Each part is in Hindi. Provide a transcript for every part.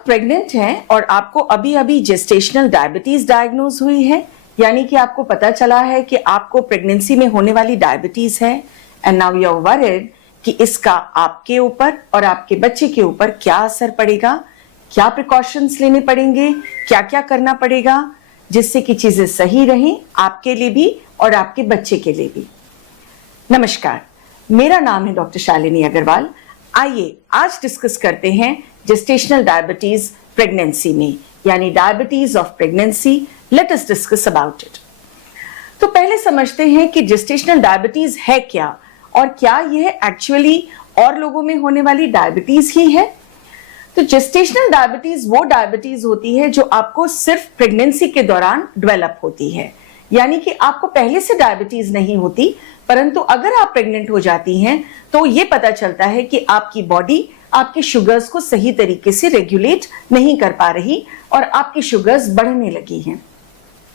आप प्रेग्नेंट हैं और आपको अभी अभी जेस्टेशनल डायबिटीज डायग्नोज हुई है, यानी कि आपको पता चला है कि आपको प्रेगनेंसी में होने वाली डायबिटीज है, and now you are worried कि इसका आपके ऊपर और आपके बच्चे के ऊपर क्या असर पड़ेगा, क्या प्रिकॉशंस लेने पड़ेंगे, क्या क्या करना पड़ेगा जिससे कि चीजें सही रहें आपके लिए भी और आपके बच्चे के लिए भी। नमस्कार, मेरा नाम है डॉक्टर शालिनी अग्रवाल। आइए आज डिस्कस करते हैं जेस्टेशनल डायबिटीज प्रेगनेंसी में, यानी diabetes of pregnancy. Let us discuss about it. तो पहले समझते हैं कि जेस्टेशनल डायबिटीज है क्या और क्या यह एक्चुअली और लोगों में होने वाली डायबिटीज ही है। तो जेस्टेशनल डायबिटीज वो डायबिटीज होती है जो आपको सिर्फ प्रेगनेंसी के दौरान डेवलप होती है, यानी कि आपको पहले से डायबिटीज नहीं होती, परंतु अगर आप प्रेग्नेंट हो जाती हैं तो ये पता चलता है कि आपकी बॉडी आपकी शुगर्स को सही तरीके से रेगुलेट नहीं कर पा रही और आपकी शुगर्स बढ़ने लगी हैं।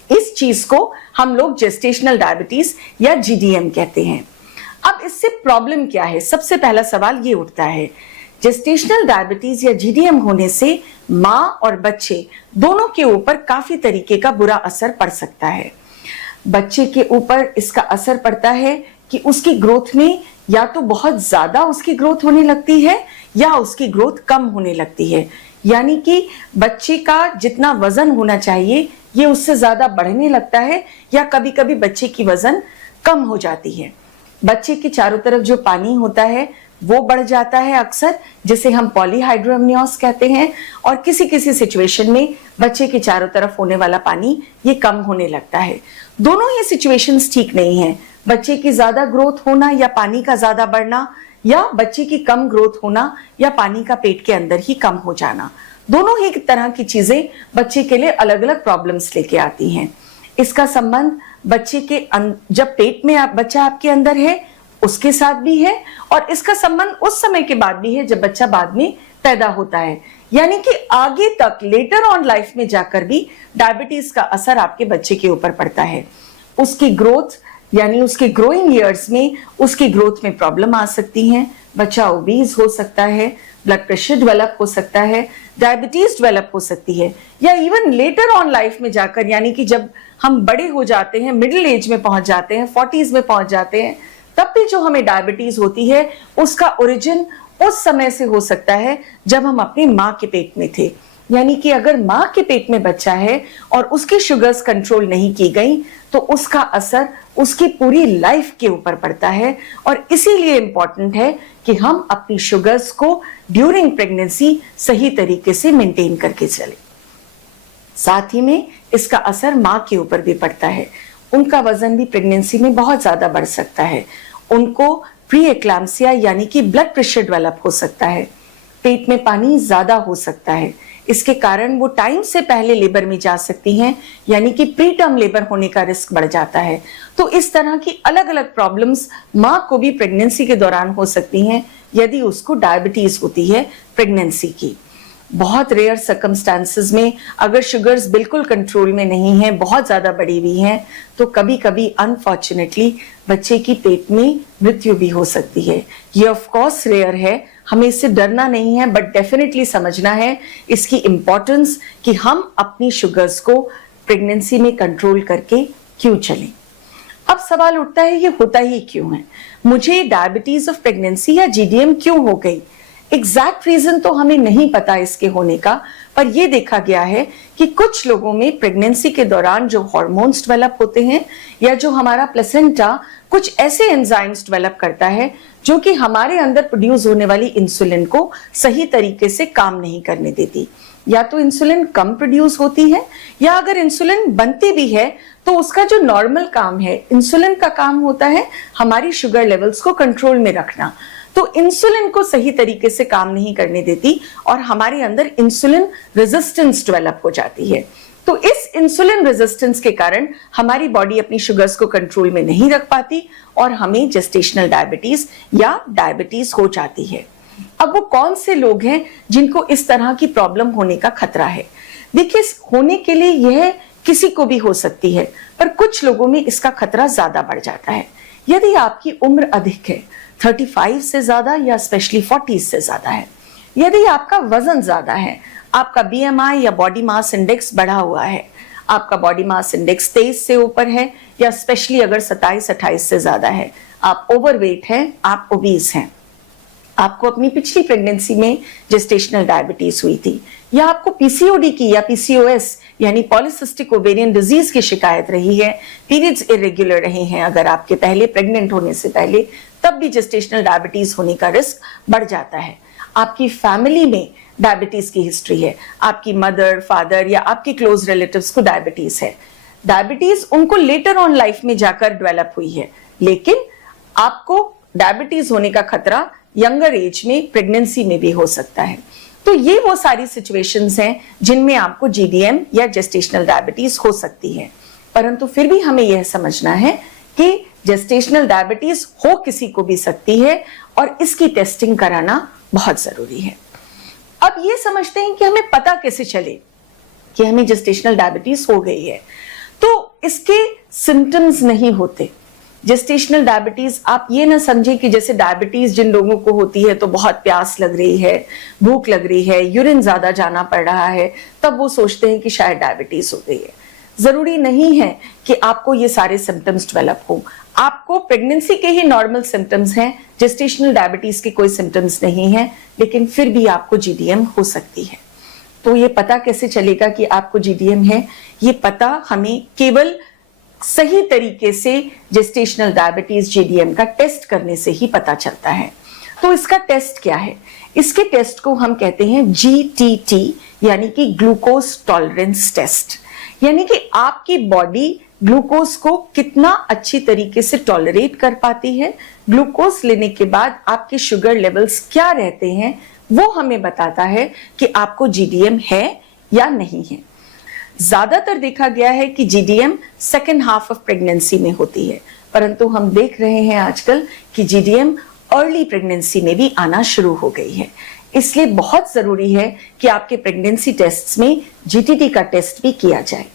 इस चीज को हम लोग जेस्टेशनल डायबिटीज या जीडीएम कहते हैं। अब इससे प्रॉब्लम क्या है, सबसे पहला सवाल ये उठता है। जेस्टेशनल डायबिटीज या जीडीएम होने से मां और बच्चे दोनों के ऊपर काफी तरीके का बुरा असर पड़ सकता है। बच्चे के ऊपर इसका असर पड़ता है कि उसकी ग्रोथ में या तो बहुत ज्यादा उसकी ग्रोथ होने लगती है या उसकी ग्रोथ कम होने लगती है, यानी कि बच्चे का जितना वजन होना चाहिए ये उससे ज्यादा बढ़ने लगता है या कभी कभी बच्चे की वजन कम हो जाती है। बच्चे के चारों तरफ जो पानी होता है वो बढ़ जाता है अक्सर, जिसे हम पॉलीहाइड्रोअमनियोस कहते हैं, और किसी किसी सिचुएशन में बच्चे के चारों तरफ होने वाला पानी ये कम होने लगता है। दोनों ही सिचुएशंस ठीक नहीं है, बच्चे की ज्यादा ग्रोथ होना या पानी का ज्यादा बढ़ना, या बच्चे की कम ग्रोथ होना या पानी का पेट के अंदर ही कम हो जाना। दोनों ही तरह की चीजें बच्चे के लिए अलग अलग प्रॉब्लम्स लेके आती हैं। इसका संबंध बच्चे के जब पेट में बच्चा आपके अंदर है उसके साथ भी है, और इसका संबंध उस समय के बाद भी है जब बच्चा बाद में पैदा होता है, यानी कि आगे तक लेटर ऑन लाइफ में जाकर भी डायबिटीज का असर आपके बच्चे के ऊपर पड़ता है। उसकी ग्रोथ यानी उसके ग्रोइंग ईयर्स में उसकी ग्रोथ में प्रॉब्लम आ सकती है, बच्चा ओबीज हो सकता है, ब्लड प्रेशर डेवलप हो सकता है, डायबिटीज डेवलप हो सकती है, या इवन लेटर ऑन लाइफ में जाकर, यानी कि जब हम बड़े हो जाते हैं, मिडिल एज में पहुंच जाते हैं, 40s में पहुंच जाते हैं, तब भी जो हमें डायबिटीज होती है उसका ओरिजिन उस समय से हो सकता है जब हम अपनी माँ के पेट में थे। यानी कि अगर माँ के पेट में बच्चा है और उसकी शुगर्स कंट्रोल नहीं की गई तो उसका असर उसकी पूरी लाइफ के ऊपर पड़ता है, और इसीलिए इंपॉर्टेंट है कि हम अपनी शुगर्स को ड्यूरिंग प्रेगनेंसी सही तरीके से मेंटेन करके चलें। साथ ही में इसका असर माँ के ऊपर भी पड़ता है, उनका वजन भी प्रेगनेंसी में बहुत ज्यादा बढ़ सकता है, उनको प्री एक्लैम्सिया यानी कि ब्लड प्रेशर डेवलप हो सकता है, पेट में पानी ज्यादा हो सकता है, इसके कारण वो टाइम से पहले लेबर में जा सकती हैं, यानी कि प्री टर्म लेबर होने का रिस्क बढ़ जाता है। तो इस तरह की अलग अलग प्रॉब्लम्स माँ को भी प्रेगनेंसी के दौरान हो सकती हैं यदि उसको डायबिटीज होती है प्रेगनेंसी की। बहुत रेयर सर्कमस्टांसेस में अगर शुगर्स बिल्कुल कंट्रोल में नहीं है, बहुत ज्यादा बढ़ी हुई हैं, तो कभी कभी अनफॉर्चुनेटली बच्चे की पेट में मृत्यु भी हो सकती है। ये ऑफ कोर्स रेयर है, हमें इससे डरना नहीं है, बट डेफिनेटली समझना है इसकी इंपॉर्टेंस कि हम अपनी शुगर्स को प्रेगनेंसी में कंट्रोल करके क्यों चलें। अब सवाल उठता है ये होता ही क्यों है, मुझे डायबिटीज ऑफ प्रेगनेंसी या जीडीएम क्यों हो गई। एग्जैक्ट रीजन तो हमें नहीं पता इसके होने का, पर यह देखा गया है कि कुछ लोगों में प्रेगनेंसी के दौरान जो हार्मोन्स डेवलप होते हैं या जो हमारा प्लेसेंटा कुछ ऐसे एंजाइम्स डेवलप करता है जो कि हमारे अंदर प्रोड्यूस होने वाली इंसुलिन को सही तरीके से काम नहीं करने देती। या तो इंसुलिन कम प्रोड्यूस होती है, या अगर इंसुलिन बनती भी है तो उसका जो नॉर्मल काम है, इंसुलिन का काम होता है हमारी शुगर लेवल्स को कंट्रोल में रखना, तो इंसुलिन को सही तरीके से काम नहीं करने देती और हमारे अंदर इंसुलिन रेजिस्टेंस डेवलप हो जाती है। तो इस इंसुलिन रेजिस्टेंस के कारण हमारी बॉडी अपनी शुगर्स को कंट्रोल में नहीं रख पाती और हमें जेस्टेशनल डायबिटीज या डायबिटीज हो जाती है। अब वो कौन से लोग हैं जिनको इस तरह की प्रॉब्लम होने का खतरा है। देखिए, होने के लिए यह किसी को भी हो सकती है, पर कुछ लोगों में इसका खतरा ज्यादा बढ़ जाता है। यदि आपकी उम्र अधिक है, 35 से ज्यादा या स्पेशली 40 से ज्यादा है, यदि आपका वजन ज्यादा है, आपका बीएमआई या बॉडी मास इंडेक्स बढ़ा हुआ है, आपका बॉडी मास इंडेक्स 23 से ऊपर है, या स्पेशली अगर 27-28 से ज्यादा है, आप ओवरवेट हैं, आप ओबीज हैं, आपको अपनी पिछली प्रेगनेंसी में जेस्टेशनल डायबिटीज हुई थी, या आपको पीसीओडी की या पीसीओएस यानी पॉलीसिस्टिक ओवेरियन डिजीज की शिकायत रही है, पीरियड्स इरेगुलर रहे हैं अगर आपके पहले प्रेग्नेंट होने से पहले, तब भी जेस्टेशनल डायबिटीज होने का रिस्क बढ़ जाता है। आपकी फैमिली में डायबिटीज की हिस्ट्री है, आपकी मदर, फादर या आपके क्लोज रिलेटिव्स को डायबिटीज है, डायबिटीज उनको लेटर ऑन लाइफ में जाकर डेवलप हुई है, लेकिन आपको डायबिटीज होने का खतरा यंगर एज में प्रेगनेंसी में भी हो सकता है। तो ये वो सारी सिचुएशंस हैं जिनमें आपको जीडीएम या जेस्टेशनल डायबिटीज हो सकती है। परंतु फिर भी हमें यह समझना है कि जेस्टेशनल डायबिटीज हो किसी को भी सकती है और इसकी टेस्टिंग कराना बहुत जरूरी है। अब ये समझते हैं कि हमें पता कैसे चले कि हमें जेस्टेशनल डायबिटीज हो गई है। तो इसके सिम्टम्स नहीं होते। जेस्टेशनल डायबिटीज आप ये ना समझे कि जैसे डायबिटीज जिन लोगों को होती है तो बहुत प्यास लग रही है, भूख लग रही है, यूरिन ज्यादा जाना पड़ रहा है, तब वो सोचते हैं कि शायद डायबिटीज हो गई है। जरूरी नहीं है कि आपको ये सारे सिम्टम्स डेवलप हो। आपको प्रेगनेंसी के ही नॉर्मल सिम्टम्स हैं, जेस्टेशनल डायबिटीज के कोई सिम्टम्स नहीं है, लेकिन फिर भी आपको जीडीएम हो सकती है। तो ये पता कैसे चलेगा कि आपको जीडीएम है? ये पता हमें केवल सही तरीके से जेस्टेशनल डायबिटीज जीडीएम का टेस्ट करने से ही पता चलता है। तो इसका टेस्ट क्या है? इसके टेस्ट को हम कहते हैं जीटीटी यानी कि ग्लूकोज टॉलरेंस टेस्ट, यानी कि आपकी बॉडी ग्लूकोज को कितना अच्छी तरीके से टॉलरेट कर पाती है, ग्लूकोज लेने के बाद आपके शुगर लेवल्स क्या रहते हैं, वो हमें बताता है कि आपको जीडीएम है या नहीं है। ज्यादातर देखा गया है कि GDM second half of pregnancy में होती है, परंतु हम देख रहे हैं आजकल कि जीडीएम अर्ली प्रेगनेंसी में भी आना शुरू हो गई है। इसलिए बहुत जरूरी है कि आपके प्रेगनेंसी टेस्ट्स में जीटीटी का टेस्ट भी किया जाए।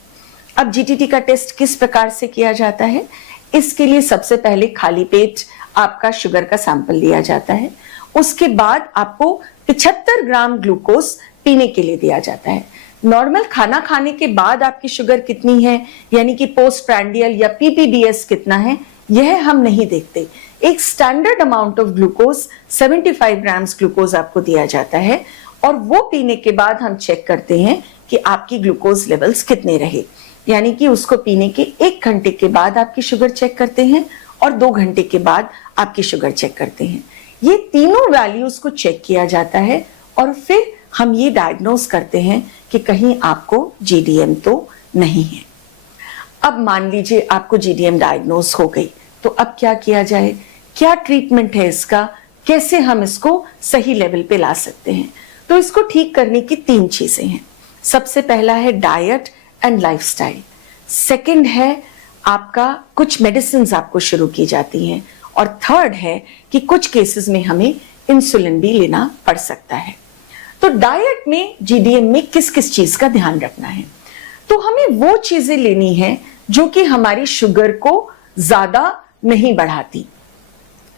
अब जीटीटी का टेस्ट किस प्रकार से किया जाता है? इसके लिए सबसे पहले खाली पेट आपका शुगर का सैंपल लिया जाता है। उसके बाद आपको 75 ग्राम ग्लूकोज पीने के लिए दिया जाता है। नॉर्मल खाना खाने के बाद आपकी शुगर कितनी है, यानी कि पोस्ट प्रैंडियल या पीपीडीएस कितना है, यह हम नहीं देखते। एक standard amount of glucose 75 grams glucose आपको दिया जाता है और वो पीने के बाद हम चेक करते हैं कि आपकी ग्लूकोज लेवल्स कितने रहे, यानी कि उसको पीने के 1 घंटे के बाद आपकी शुगर चेक करते हैं और 2 घंटे के बाद आपकी शुगर चेक करते हैं। ये तीनों वैल्यूज को चेक किया जाता है और फिर हम ये डायग्नोज करते हैं कि कहीं आपको जीडीएम तो नहीं है। अब मान लीजिए आपको जीडीएम डायग्नोज हो गई, तो अब क्या किया जाए? क्या ट्रीटमेंट है इसका? कैसे हम इसको सही लेवल पे ला सकते हैं? तो इसको ठीक करने की 3 चीजें हैं। सबसे पहला है डाइट एंड लाइफस्टाइल। सेकंड है आपका कुछ मेडिसिन आपको शुरू की जाती हैं, और थर्ड है कि कुछ केसेस में हमें इंसुलिन भी लेना पड़ सकता है। तो डाइट में जीडीएम में किस किस चीज का ध्यान रखना है? तो हमें वो चीजें लेनी है जो कि हमारी शुगर को ज्यादा नहीं बढ़ाती।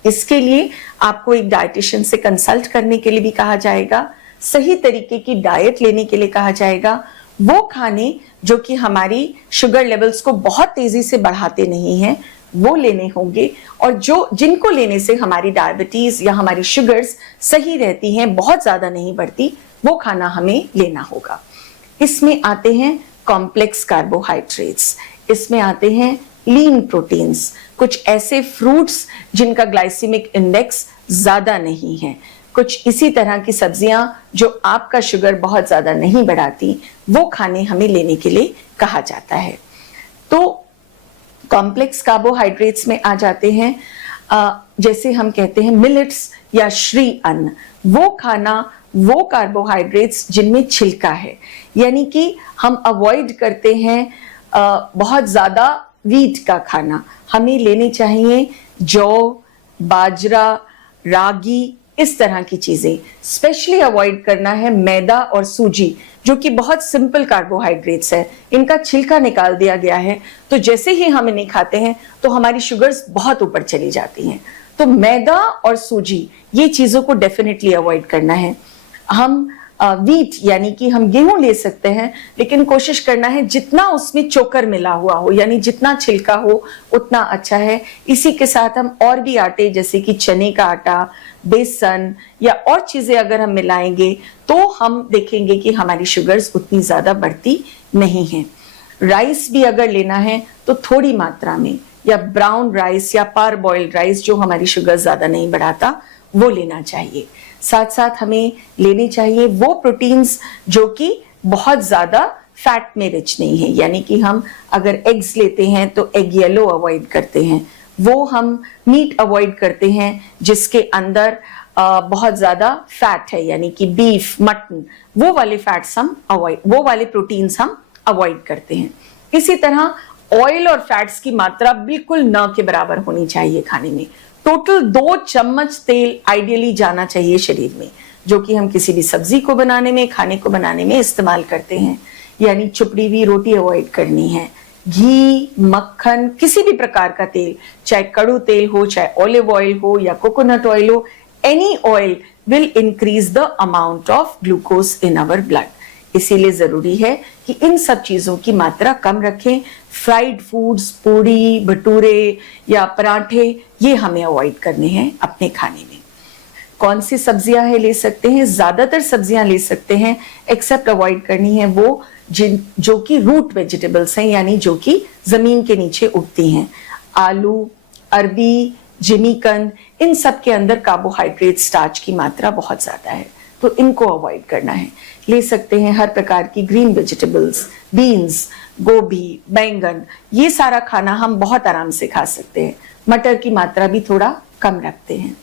इसके लिए आपको एक डाइटिशियन से कंसल्ट करने के लिए भी कहा जाएगा, सही तरीके की डाइट लेने के लिए कहा जाएगा, वो खाने जो कि हमारी शुगर लेवल्स को बहुत तेजी से बढ़ाते नहीं हैं वो लेने होंगे, और जो जिनको लेने से हमारी डायबिटीज या हमारी शुगर्स सही रहती हैं, बहुत ज्यादा नहीं बढ़ती, वो खाना हमें लेना होगा। इसमें आते हैं कॉम्प्लेक्स कार्बोहाइड्रेट्स, इसमें आते हैं लीन प्रोटीन्स, कुछ ऐसे फ्रूट्स जिनका ग्लाइसेमिक इंडेक्स ज्यादा नहीं है, कुछ इसी तरह की सब्जियां जो आपका शुगर बहुत ज्यादा नहीं बढ़ाती, वो खाने हमें लेने के लिए कहा जाता है। तो कॉम्प्लेक्स कार्बोहाइड्रेट्स में आ जाते हैं जैसे हम कहते हैं मिलेट्स या श्री अन्न, वो खाना, वो कार्बोहाइड्रेट्स जिनमें छिलका है, यानी कि हम अवॉइड करते हैं बहुत ज्यादा वीट का खाना। हमें लेने चाहिए जौ, बाजरा, रागी, इस तरह की चीजें। स्पेशली अवॉइड करना है मैदा और सूजी, जो कि बहुत सिंपल कार्बोहाइड्रेट्स है, इनका छिलका निकाल दिया गया है, तो जैसे ही हम इन्हें खाते हैं तो हमारी शुगर्स बहुत ऊपर चली जाती हैं। तो मैदा और सूजी, ये चीजों को डेफिनेटली अवॉइड करना है। हम वीट यानी कि हम गेहूं ले सकते हैं, लेकिन कोशिश करना है जितना उसमें चोकर मिला हुआ हो, यानी जितना छिलका हो उतना अच्छा है। इसी के साथ हम और भी आटे जैसे कि चने का आटा, बेसन या और चीजें अगर हम मिलाएंगे तो हम देखेंगे कि हमारी शुगर्स उतनी ज्यादा बढ़ती नहीं है। राइस भी अगर लेना है तो थोड़ी मात्रा में, या ब्राउन राइस या पार बॉइल्ड राइस जो हमारी शुगर ज्यादा नहीं बढ़ाता वो लेना चाहिए। साथ साथ हमें लेने चाहिए वो प्रोटीन्स जो कि बहुत ज्यादा फैट में रिच नहीं है, यानी कि हम अगर एग्स लेते हैं तो एग येलो अवॉइड करते हैं, वो हम मीट अवॉइड करते हैं जिसके अंदर बहुत ज्यादा फैट है, यानी कि बीफ, मटन, वो वाले फैट्स हम अवॉइड, वो वाले प्रोटीन्स हम अवॉइड करते हैं। इसी तरह ऑयल और फैट्स की मात्रा बिल्कुल न के बराबर होनी चाहिए खाने में। टोटल 2 चम्मच तेल आइडियली जाना चाहिए शरीर में, जो कि हम किसी भी सब्जी को बनाने में, खाने को बनाने में इस्तेमाल करते हैं। यानी चुपड़ी हुई रोटी अवॉइड करनी है। घी, मक्खन, किसी भी प्रकार का तेल, चाहे कड़ू तेल हो, चाहे ऑलिव ऑयल हो या कोकोनट ऑयल हो, any oil will increase the amount of glucose in our blood. इसीलिए जरूरी है कि इन सब चीजों की मात्रा कम रखें। फ्राइड फूड्स, पूड़ी, भटूरे या पराठे, ये हमें अवॉइड करने हैं अपने खाने में। कौन सी सब्जियां है ले सकते हैं? ज्यादातर सब्जियां ले सकते हैं, एक्सेप्ट अवॉइड करनी है वो जो कि रूट वेजिटेबल्स हैं, यानी जो कि जमीन के नीचे उगती हैं। आलू, अरबी, जिमीकंद, इन सब के अंदर कार्बोहाइड्रेट, स्टार्च की मात्रा बहुत ज्यादा है, तो इनको अवॉइड करना है। ले सकते हैं हर प्रकार की ग्रीन वेजिटेबल्स, बीन्स, गोभी, बैंगन, ये सारा खाना हम बहुत आराम से खा सकते हैं। मटर की मात्रा भी थोड़ा कम रखते हैं।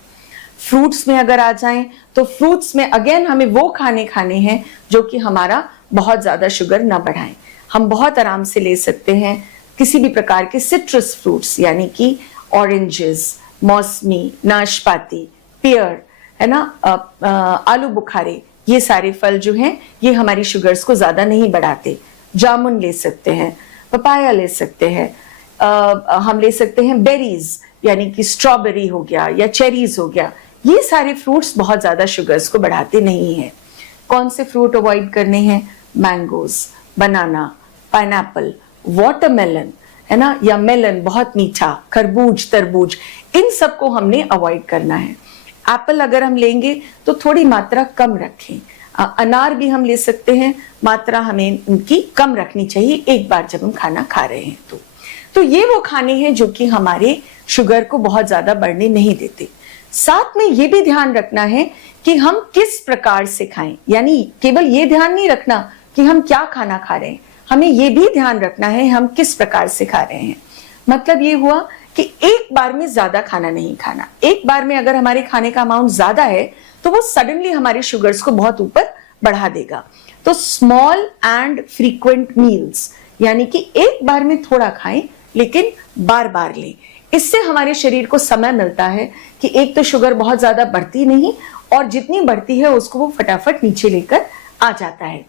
फ्रूट्स में अगर आ जाएं तो फ्रूट्स में अगेन हमें वो खाने हैं जो कि हमारा बहुत ज्यादा शुगर ना बढ़ाएं। हम बहुत आराम से ले सकते हैं किसी भी प्रकार के सिट्रस फ्रूट्स, यानी कि ऑरेंजेस, मौसमी, नाशपाती, पियर, है ना, आलू बुखारे, ये सारे फल जो हैं ये हमारी शुगर्स को ज्यादा नहीं बढ़ाते। जामुन ले सकते हैं, पपाया ले सकते हैं, हम ले सकते हैं बेरीज, यानी कि स्ट्रॉबेरी हो गया या चेरीज हो गया। ये सारे फ्रूट्स बहुत ज्यादा शुगर्स को बढ़ाते नहीं हैं। कौन से फ्रूट अवॉइड करने हैं? मैंगोज, बनाना, पाइनएप्पल, वाटरमेलन, है ना, या मेलन बहुत मीठा, खरबूज, तरबूज, इन सबको हमने अवॉइड करना है। एप्पल अगर हम लेंगे तो थोड़ी मात्रा कम रखें। अनार भी हम ले सकते हैं, मात्रा हमें उनकी कम रखनी चाहिए एक बार जब हम खाना खा रहे हैं तो ये वो खाने हैं जो कि हमारे शुगर को बहुत ज्यादा बढ़ने नहीं देते। साथ में ये भी ध्यान रखना है कि हम किस प्रकार से खाएं, यानी केवल ये ध्यान नहीं रखना कि हम क्या खाना खा रहे हैं, हमें ये भी ध्यान रखना है हम किस प्रकार से खा रहे हैं। मतलब ये हुआ कि एक बार में ज्यादा खाना नहीं खाना। एक बार में अगर हमारे खाने का अमाउंट ज्यादा है तो वो सडनली हमारे शुगर्स को बहुत ऊपर बढ़ा देगा। तो स्मॉल एंड फ्रीक्वेंट मील्स, यानी कि एक बार में थोड़ा खाएं लेकिन बार बार लें। इससे हमारे शरीर को समय मिलता है कि एक तो शुगर बहुत ज्यादा बढ़ती नहीं, और जितनी बढ़ती है उसको वो फटाफट नीचे लेकर आ जाता है।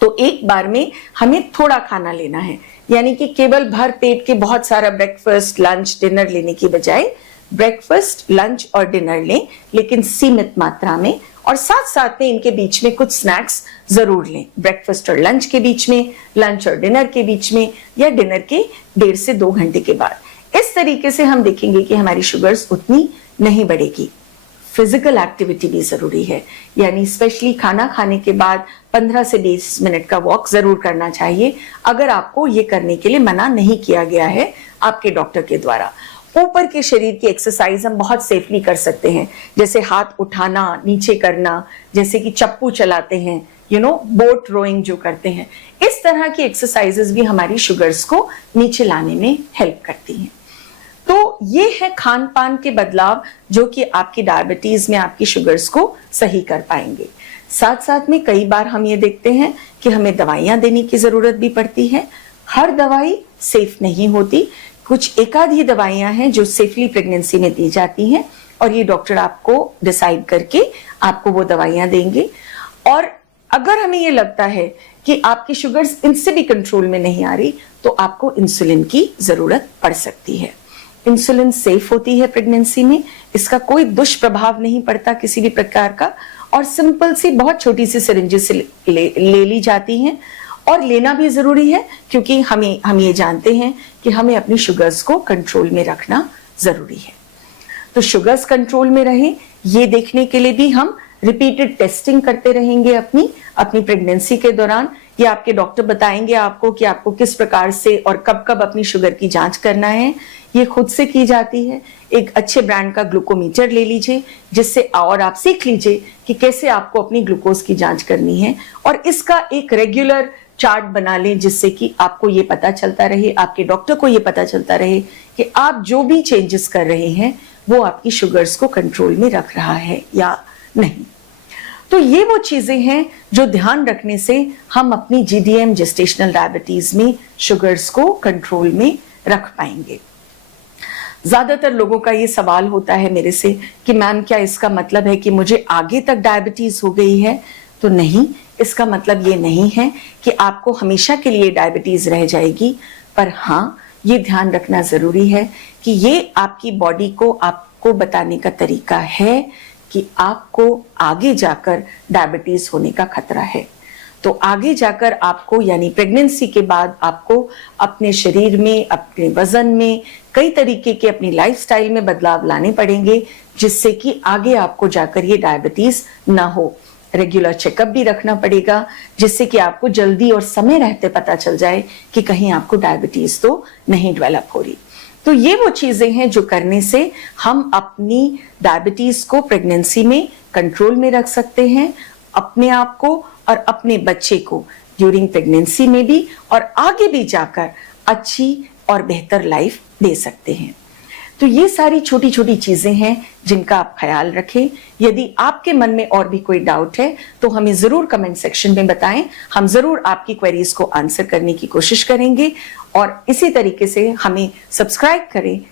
तो एक बार में हमें थोड़ा खाना लेना है, यानी कि केवल भर पेट के बहुत सारा ब्रेकफास्ट, लंच, डिनर लेने की बजाय ब्रेकफास्ट, लंच और डिनर लें, लेकिन सीमित मात्रा में, और साथ साथ में इनके बीच में कुछ स्नैक्स जरूर लें। ब्रेकफास्ट और लंच के बीच में, लंच और डिनर के बीच में, या डिनर के 1.5 से 2 घंटे के बाद। इस तरीके से हम देखेंगे कि हमारी शुगर्स उतनी नहीं बढ़ेगी। फिजिकल एक्टिविटी भी जरूरी है, यानी स्पेशली खाना खाने के बाद 15 से 20 मिनट का वॉक जरूर करना चाहिए, अगर आपको ये करने के लिए मना नहीं किया गया है आपके डॉक्टर के द्वारा। ऊपर के शरीर की एक्सरसाइज हम बहुत सेफली कर सकते हैं, जैसे हाथ उठाना, नीचे करना, जैसे कि चप्पू चलाते हैं, बोट रोइंग जो करते हैं। इस तरह की एक्सरसाइजेस भी हमारी शुगर्स को नीचे लाने में हेल्प करती हैं। तो ये है खान पान के बदलाव जो कि आपकी डायबिटीज में आपकी शुगर्स को सही कर पाएंगे। साथ साथ में कई बार हम ये देखते हैं कि हमें दवाइयां देने की जरूरत भी पड़ती है। हर दवाई सेफ नहीं होती, कुछ एकाध ही दवाइयां हैं जो सेफली प्रेगनेंसी में दी जाती हैं, और ये डॉक्टर आपको डिसाइड करके आपको वो दवाइयां देंगे। और अगर हमें ये लगता है कि आपकी शुगर्स इनसे भी कंट्रोल में नहीं आ रही, तो आपको इंसुलिन की जरूरत पड़ सकती है। इंसुलिन सेफ होती है प्रेगनेंसी में, इसका कोई दुष्प्रभाव नहीं पड़ता किसी भी प्रकार का, और सिंपल सी बहुत छोटी सी सिरिंज से ले ली जाती हैं। और लेना भी जरूरी है क्योंकि हम ये जानते हैं कि हमें अपनी शुगर्स को कंट्रोल में रखना जरूरी है। तो शुगर्स कंट्रोल में रहे ये देखने के लिए भी हम रिपीटेड टेस्टिंग करते रहेंगे अपनी प्रेगनेंसी के दौरान। ये आपके डॉक्टर बताएंगे आपको कि आपको किस प्रकार से और कब कब अपनी शुगर की जांच करना है। ये खुद से की जाती है। एक अच्छे ब्रांड का ग्लूकोमीटर ले लीजिए जिससे और आप सीख लीजिए कि कैसे आपको अपनी ग्लूकोज की जांच करनी है, और इसका एक रेगुलर चार्ट बना लें जिससे कि आपको ये पता चलता रहे, आपके डॉक्टर को ये पता चलता रहे कि आप जो भी चेंजेस कर रहे हैं वो आपकी शुगर्स को कंट्रोल में रख रहा है या नहीं। तो ये वो चीजें हैं जो ध्यान रखने से हम अपनी GDM जेस्टेशनल डायबिटीज में शुगर्स को कंट्रोल में रख पाएंगे। ज्यादातर लोगों का ये सवाल होता है मेरे से कि मैम क्या इसका मतलब है कि मुझे आगे तक डायबिटीज हो गई है? तो नहीं, इसका मतलब ये नहीं है कि आपको हमेशा के लिए डायबिटीज रह जाएगी, पर हाँ ये ध्यान रखना जरूरी है कि ये आपकी बॉडी को आपको बताने का तरीका है कि आपको आगे जाकर डायबिटीज होने का खतरा है। तो आगे जाकर आपको यानी प्रेगनेंसी के बाद आपको अपने शरीर में, अपने वजन में, कई तरीके के अपनी लाइफस्टाइल में बदलाव लाने पड़ेंगे जिससे कि आगे आपको जाकर ये डायबिटीज ना हो। रेगुलर चेकअप भी रखना पड़ेगा जिससे कि आपको जल्दी और समय रहते पता चल जाए कि कहीं आपको डायबिटीज तो नहीं डेवलप हो रही। तो ये वो चीजें हैं जो करने से हम अपनी डायबिटीज को प्रेगनेंसी में कंट्रोल में रख सकते हैं, अपने आप को और अपने बच्चे को ड्यूरिंग प्रेगनेंसी में भी, और आगे भी जाकर अच्छी और बेहतर लाइफ दे सकते हैं। तो ये सारी छोटी छोटी चीजें हैं जिनका आप ख्याल रखें। यदि आपके मन में और भी कोई डाउट है तो हमें जरूर कमेंट सेक्शन में बताएं, हम जरूर आपकी क्वेरीज को आंसर करने की कोशिश करेंगे। और इसी तरीके से हमें सब्सक्राइब करें